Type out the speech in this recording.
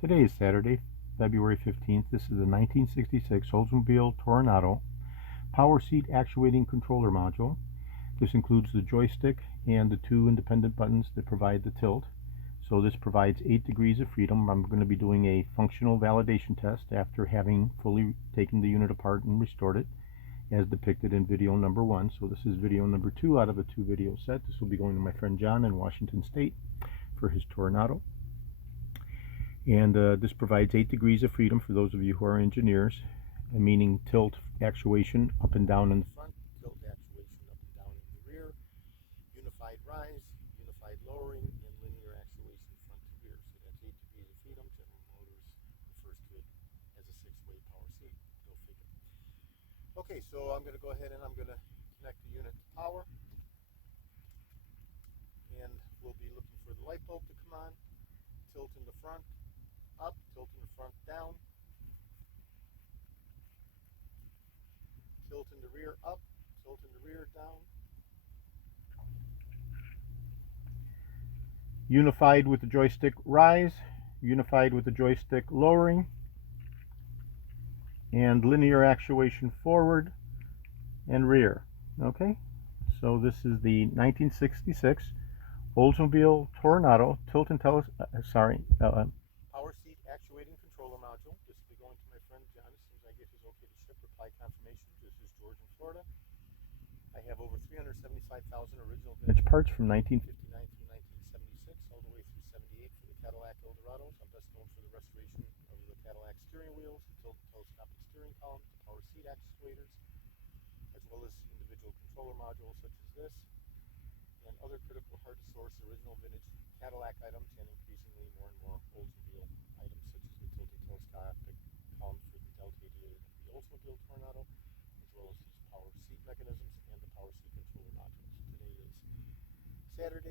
Today is Saturday, February 15th. This is the 1966 Oldsmobile Toronado power seat actuating controller module. This includes the joystick and the two independent buttons that provide the tilt. So this provides 8 degrees of freedom. I'm going to be doing a functional validation test after having fully taken the unit apart and restored it, as depicted in video number 1. So this is video number 2 out of a 2-video set. This will be going to my friend John in Washington State for his Toronado. And this provides 8 degrees of freedom for those of you who are engineers, meaning tilt actuation up and down in the front, tilt actuation up and down in the rear, unified rise, unified lowering, and linear actuation front to rear. So that's 8 degrees of freedom. General Motors refers to it as a 6-way power seat. Go figure. Okay, so I'm going to go ahead and I'm going to connect the unit to power. And we'll be looking for the light bulb to come on, tilt in the front, up, tilt in the front, down, tilt in the rear, up, tilt in the rear, down. Unified with the joystick rise, unified with the joystick lowering, and linear actuation forward and rear. Okay, so this is the 1966 Oldsmobile Toronado tilt and power seat actuating controller module. This will be going to my friend John as soon as I get his okay to ship. Reply confirmation. This is George in Florida. I have over 375,000 original vintage parts from 1959 through 1976, all the way through 78 for the Cadillac Eldorados. I'm best known for the restoration of the Cadillac steering wheels, the tilt and telescopic steering column, the power seat actuators, as well as individual controller modules such as this, and other critical hard-to-source original vintage Cadillac items, and increasingly more and more Oldsmobile items such as the tilt and telescopic column for the Delta 88 of the Oldsmobile Toronado, as well as these power seat mechanisms and the power seat controller modules. Today is Saturday,